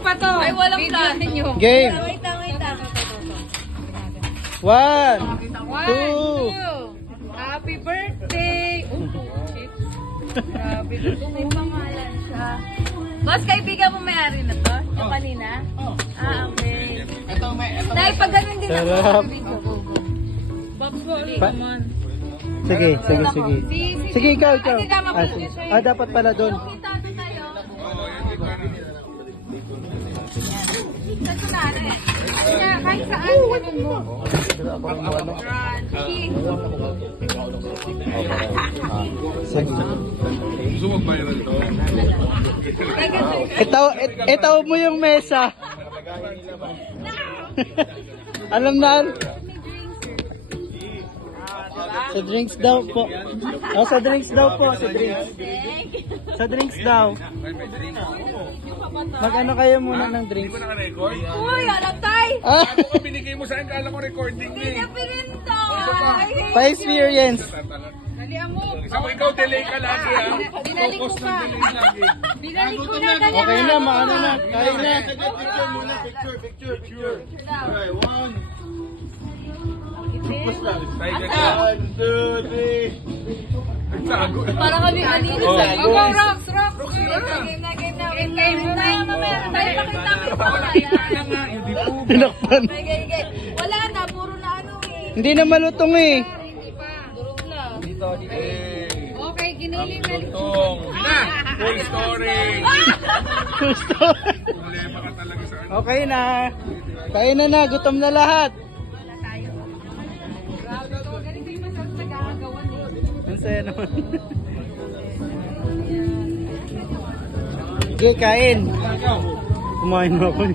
pa to. Ay, walang plan. Game. Wait lang. 1, One, 2. two. Happy birthday. Shit. Grabe na to. May pangalan siya. Boss, kaibigan mo may-ari na to? Yung kanina? Okay. Dahil pag ganun din ako. Sarap. Babs ko ulit Pa- naman. Sige. Sige, ikaw. Ay, tama ko. Dapat pala doon. Kita na tayo. Sa sunana eh. Kahit saan, ganun mo. Sige. Gusto mo viral to? Itaw mo yung mesa. Alam na. Sa drinks daw po. Oh, sa drinks daw po. Sa drinks daw. Mag-ano kayo muna ng Hindi drinks? mo naka-record? Uy, alatay! Ah, Ano ka binigay mo sa akin? Kala ko recording Hindi eh. na pininto! pa-experience. Dalihan mo. Isa mo ikaw delay ka lagi ha. Binalik ko Focus pa. ng delay lagi. Binalik ko na Okay na, maano na. Kain na. Tayo ka. 1, 2, 3. Nagsago. Para kami kanina Oh, sa go. Go, rocks, rocks. Game na. Game mo na. Mamaya, tayo pakita mo yung pangalan. Hindi po. Tinakpan. Okay. Wala na, puro na ano eh. Hindi na malutong eh. Hindi pa. Durog lang. Eh. Okay, giniling na. Tong. Na. Full story. Gusto. Problema ka talaga sa ano. Okay na. Kain na. Gutom na lahat. Wala tayo. Grabe to. Galing ko yung masarap sa gagawan eh. Ang saya naman. Sige, kain. Kumain na ako eh.